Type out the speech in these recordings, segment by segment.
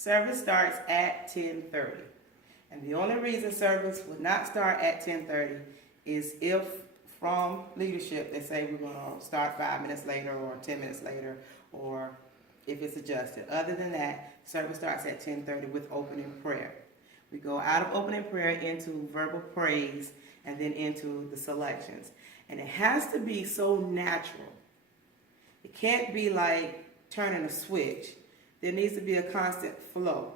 Service starts at 10:30. And the only reason service would not start at 10:30 is if from leadership they say we're going to start 5 minutes later or 10 minutes later, or if it's adjusted. Other than that, service starts at 10:30 with opening prayer. We go out of opening prayer into verbal praise and then into the selections. And it has to be so natural. It can't be like turning a switch. There needs to be a constant flow.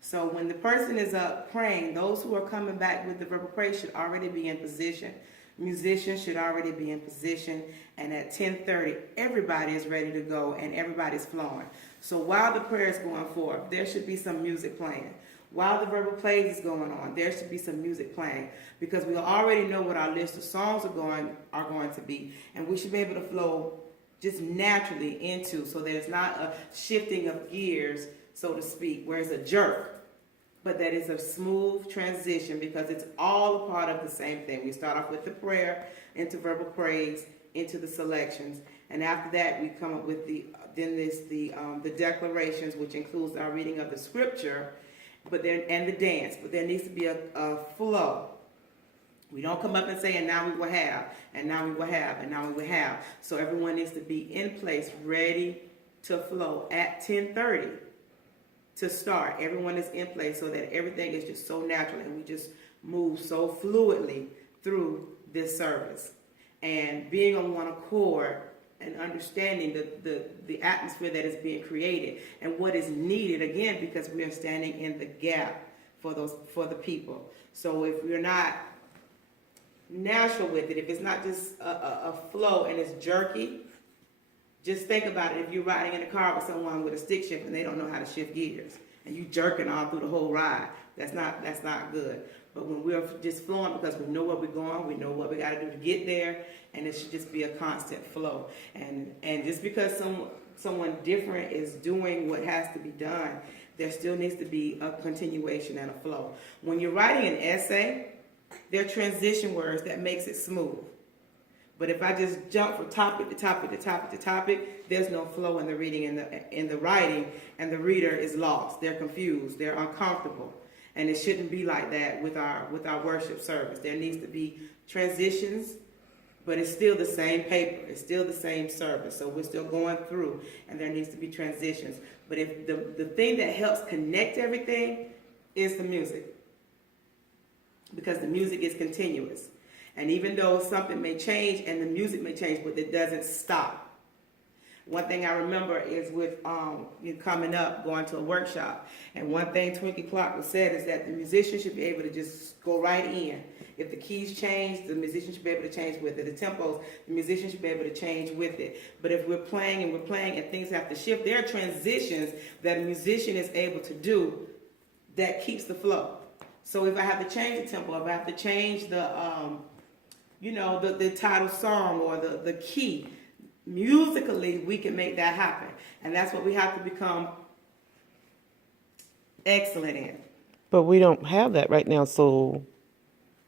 So when the person is up praying, those who are coming back with the verbal praise should already be in position. Musicians should already be in position. And at 10:30, everybody is ready to go and everybody's flowing. So while the prayer is going forth, there should be some music playing. While the verbal praise is going on, there should be some music playing, because we already know what our list of songs are going to be, and we should be able to flow just naturally into, so there's not a shifting of gears, so to speak, where it's a jerk, but that is a smooth transition, because it's all a part of the same thing. We start off with the prayer, into verbal praise, into the selections, and after that we come up with the declarations, which includes our reading of the scripture, and the dance. But there needs to be a flow. We don't come up and say, and now we will have, and now we will have, and now we will have. So everyone needs to be in place, ready to flow at 10:30 to start. Everyone is in place so that everything is just so natural, and we just move so fluidly through this service. And being on one accord and understanding the atmosphere that is being created and what is needed, again, because we are standing in the gap for the people. So if we're not natural with it, if it's not just a flow and it's jerky, just think about it. If you're riding in a car with someone with a stick shift and they don't know how to shift gears, and you jerking all through the whole ride, that's not good. But when we're just flowing because we know where we're going, we know what we got to do to get there, and it should just be a constant flow. And just because someone different is doing what has to be done, there still needs to be a continuation and a flow. When you're writing an essay, there are transition words that makes it smooth. But if I just jump from topic to topic to topic to topic, there's no flow in the reading and in the writing, and the reader is lost. They're confused. They're uncomfortable. And it shouldn't be like that with our worship service. There needs to be transitions, but it's still the same paper. It's still the same service. So we're still going through, and there needs to be transitions. But if the thing that helps connect everything is the music, because the music is continuous. And even though something may change and the music may change, but it doesn't stop. One thing I remember is with you coming up, going to a workshop, and one thing Twinkie Clark said is that the musician should be able to just go right in. If the keys change, the musician should be able to change with it. The tempos, the musician should be able to change with it. But if we're playing and things have to shift, there are transitions that a musician is able to do that keeps the flow. So if I have to change the tempo, if I have to change the title song or the key, musically we can make that happen. And that's what we have to become excellent in. But we don't have that right now, so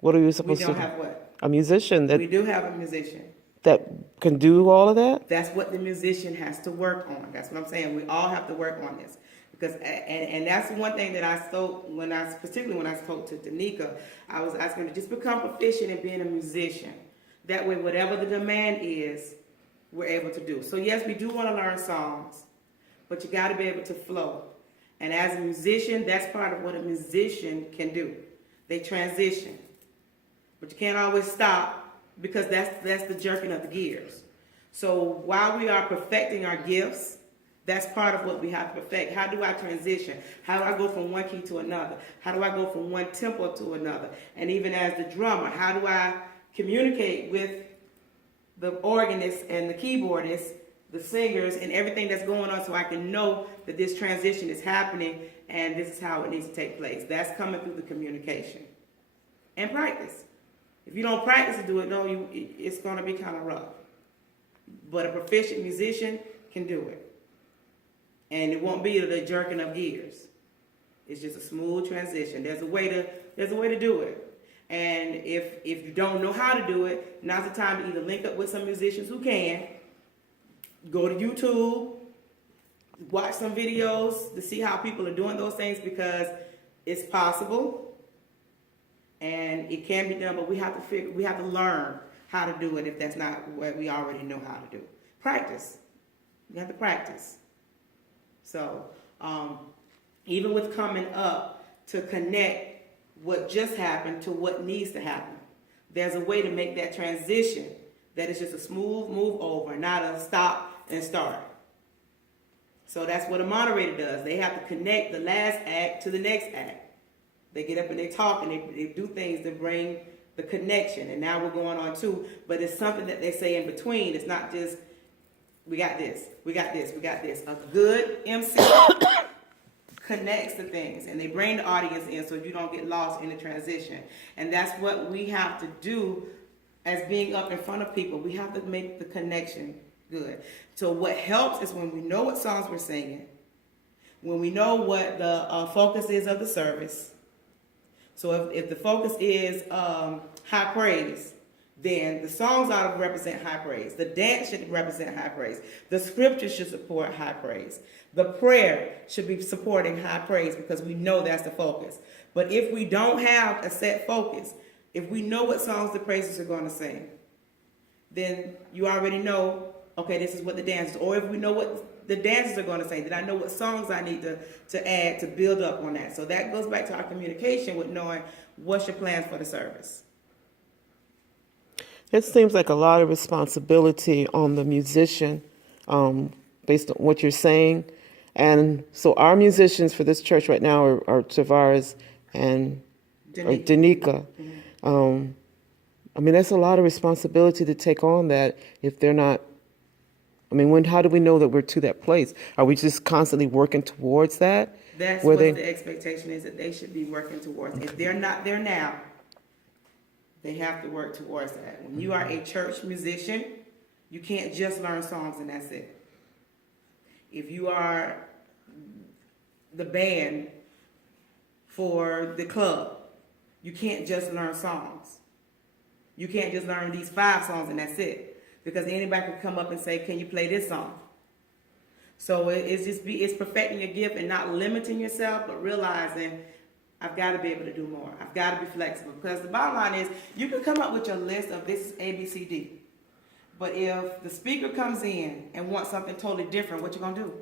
what are you supposed to do? We don't have what? A musician We do have a musician. that can do all of that? That's what the musician has to work on. That's what I'm saying. We all have to work on this. Because and that's one thing that I spoke particularly when I spoke to Danica, I was asking her to just become proficient in being a musician. That way, whatever the demand is, we're able to do. So yes, we do want to learn songs, but you got to be able to flow. And as a musician, that's part of what a musician can do. They transition, but you can't always stop, because that's the jerking of the gears. So while we are perfecting our gifts, that's part of what we have to perfect. How do I transition? How do I go from one key to another? How do I go from one tempo to another? And even as the drummer, how do I communicate with the organist and the keyboardist, the singers, and everything that's going on, so I can know that this transition is happening and this is how it needs to take place? That's coming through the communication and practice. If you don't practice to do it, it's going to be kind of rough. But a proficient musician can do it. And it won't be the jerking of gears. It's just a smooth transition. There's a way to do it. And if you don't know how to do it, now's the time to either link up with some musicians who can, go to YouTube, watch some videos to see how people are doing those things, because it's possible and it can be done, but we have to learn how to do it if that's not what we already know how to do. Practice. You have to practice. So, even with coming up to connect what just happened to what needs to happen, there's a way to make that transition that is just a smooth move over, not a stop and start. So that's what a moderator does. They have to connect the last act to the next act. They get up and they talk and they do things to bring the connection. And now we're going on too, but it's something that they say in between. It's not just, we got this, we got this, we got this. A good MC connects the things, and they bring the audience in so you don't get lost in the transition. And that's what we have to do as being up in front of people. We have to make the connection good. So what helps is when we know what songs we're singing, when we know what the focus is of the service. So if the focus is high praise, then the songs ought to represent high praise. The dance should represent high praise. The scripture should support high praise. The prayer should be supporting high praise, because we know that's the focus. But if we don't have a set focus, if we know what songs the praises are going to sing, then you already know, okay, this is what the dance is. Or if we know what the dancers are going to say, then I know what songs I need to add to build up on that. So that goes back to our communication with knowing what's your plans for the service. It seems like a lot of responsibility on the musician, based on what you're saying. And so our musicians for this church right now are Tavares and Danica. I mean, that's a lot of responsibility to take on that if they're not. I mean, how do we know that we're to that place? Are we just constantly working towards that? That's what the expectation is, that they should be working towards. If they're not there now, they have to work towards that. When you are a church musician, you can't just learn songs and that's it. If you are the band for the club, you can't just learn songs. You can't just learn these 5 songs and that's it. Because anybody could come up and say, can you play this song? So it's perfecting your gift and not limiting yourself, but realizing I've got to be able to do more. I've got to be flexible. Because the bottom line is, you can come up with your list of this is A, B, C, D. But if the speaker comes in and wants something totally different, what you going to do?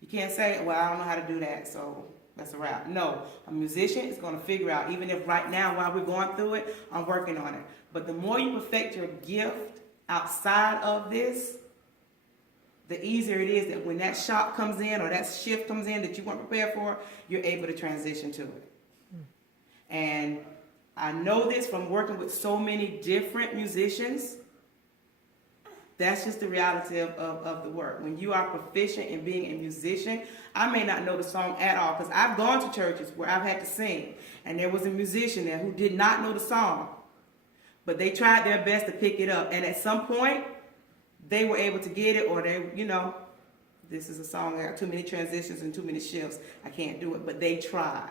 You can't say, well, I don't know how to do that, so that's a wrap. No, a musician is going to figure out, even if right now while we're going through it, I'm working on it. But the more you perfect your gift outside of this, the easier it is that when that shock comes in or that shift comes in that you weren't prepared for, you're able to transition to it. And I know this from working with so many different musicians. That's just the reality of the work. When you are proficient in being a musician, I may not know the song at all, because I've gone to churches where I've had to sing, and there was a musician there who did not know the song, but they tried their best to pick it up, and at some point, they were able to get it, or they, this is a song that got too many transitions and too many shifts, I can't do it, but they tried.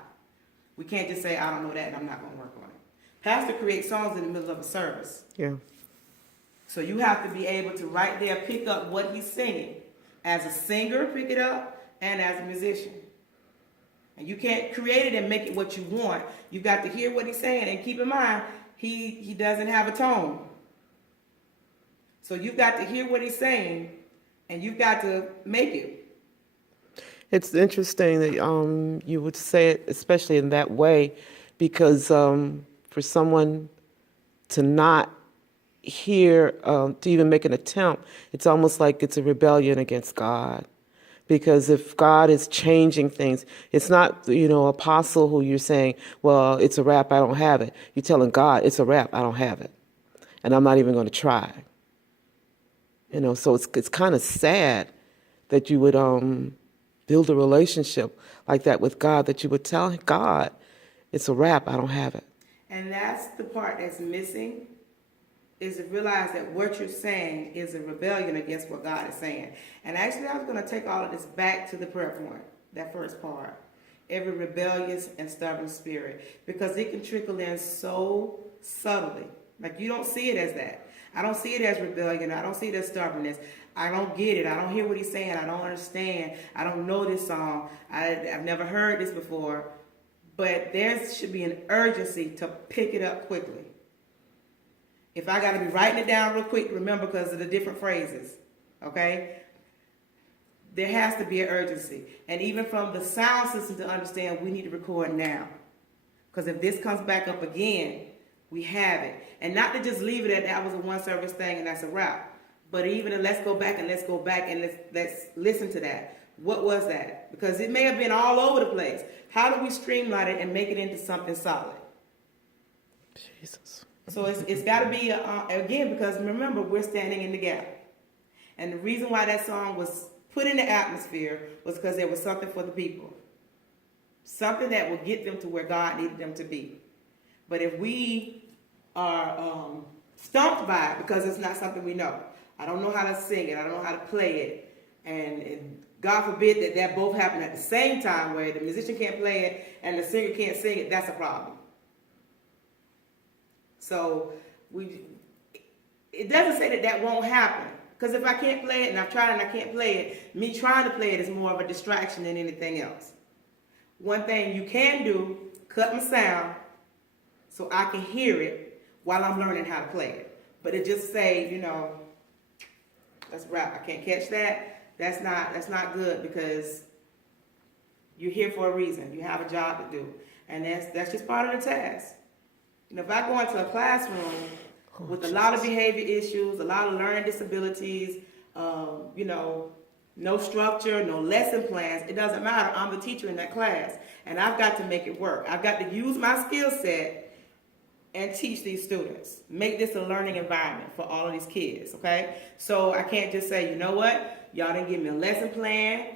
We can't just say, I don't know that, and I'm not going to work on it. Pastor creates songs in the middle of a service. Yeah. So you have to be able to right there pick up what he's singing. As a singer, pick it up, and as a musician. And you can't create it and make it what you want. You've got to hear what he's saying, and keep in mind, he doesn't have a tone. So you've got to hear what he's saying, and you've got to make it. It's interesting that you would say it, especially in that way, because for someone to not hear, to even make an attempt, it's almost like it's a rebellion against God. Because if God is changing things, it's not, apostle who you're saying, well, it's a rap, I don't have it. You're telling God, it's a rap, I don't have it. And I'm not even going to try. So it's kind of sad that you would build a relationship like that with God, that you would tell God, it's a rap, I don't have it. And that's the part that's missing, is to realize that what you're saying is a rebellion against what God is saying. And actually, I was going to take all of this back to the prayer point, that first part. Every rebellious and stubborn spirit, because it can trickle in so subtly. Like, you don't see it as that. I don't see it as rebellion. I don't see it as stubbornness. I don't get it. I don't hear what he's saying. I don't understand. I don't know this song. I've never heard this before. But there should be an urgency to pick it up quickly. If I got to be writing it down real quick, remember, because of the different phrases, okay? There has to be an urgency. And even from the sound system to understand, we need to record now. Because if this comes back up again, we have it. And not to just leave it at that was a one service thing and that's a wrap. But even let's go back and let's listen to that. What was that? Because it may have been all over the place. How do we streamline it and make it into something solid? Jesus. So it's got to be, again, because remember, we're standing in the gap. And the reason why that song was put in the atmosphere was because there was something for the people. Something that will get them to where God needed them to be. But if we are stumped by it because it's not something we know, I don't know how to sing it, I don't know how to play it, and God forbid that both happen at the same time where the musician can't play it and the singer can't sing it, that's a problem. So it doesn't say that won't happen. Because if I can't play it and I've tried and I can't play it, me trying to play it is more of a distraction than anything else. One thing you can do, cut my sound so I can hear it while I'm learning how to play it. But it just say, that's rap. I can't catch that. That's not good, because you're here for a reason. You have a job to do. And that's just part of the task. If I go into a classroom with a lot of behavior issues, a lot of learning disabilities, no structure, no lesson plans, it doesn't matter. I'm the teacher in that class, and I've got to make it work. I've got to use my skill set and teach these students. Make this a learning environment for all of these kids, okay? So I can't just say, you know what? Y'all didn't give me a lesson plan.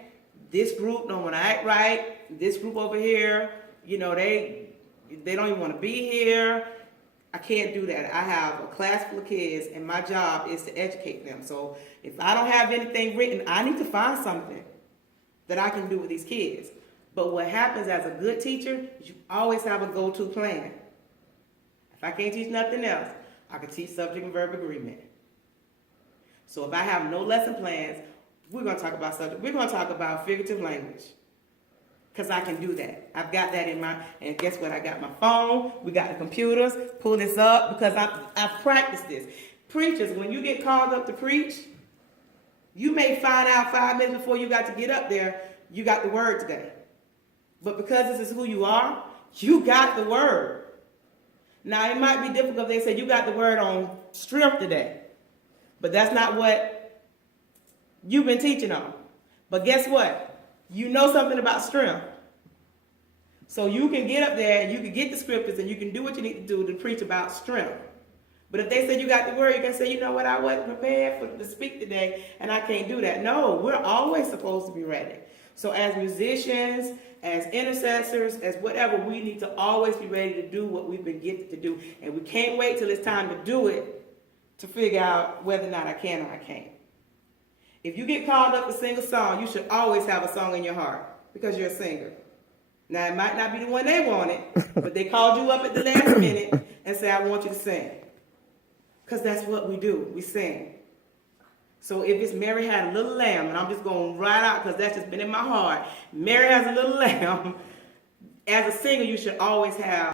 This group don't want to act right. This group over here, they don't even want to be here. I can't do that. I have a class full of kids, and my job is to educate them. So if I don't have anything written, I need to find something that I can do with these kids. But what happens as a good teacher is you always have a go-to plan. If I can't teach nothing else, I can teach subject and verb agreement. So if I have no lesson plans, we're going to talk about subject. We're going to talk about figurative language. Because I can do that. I've got that in my, and guess what? I got my phone. We got the computers. Pull this up because I've practiced this. Preachers, when you get called up to preach, you may find out 5 minutes before you got to get up there, you got the word today. But because this is who you are, you got the word. Now, it might be difficult if they say you got the word on strength today. But that's not what you've been teaching on. But guess what? You know something about strength. So you can get up there and you can get the scriptures and you can do what you need to do to preach about strength. But if they say you got the word, you can say, you know what, I wasn't prepared to speak today and I can't do that. No, we're always supposed to be ready. So as musicians, as intercessors, as whatever, we need to always be ready to do what we've been gifted to do. And we can't wait till it's time to do it to figure out whether or not I can or I can't. If you get called up to sing a song, you should always have a song in your heart because you're a singer. Now, it might not be the one they wanted, but they called you up at the last minute and say, I want you to sing. Because that's what we do. We sing. So if it's Mary Had a Little Lamb, and I'm just going right out because that's just been in my heart. Mary Has a Little Lamb. As a singer, you should always have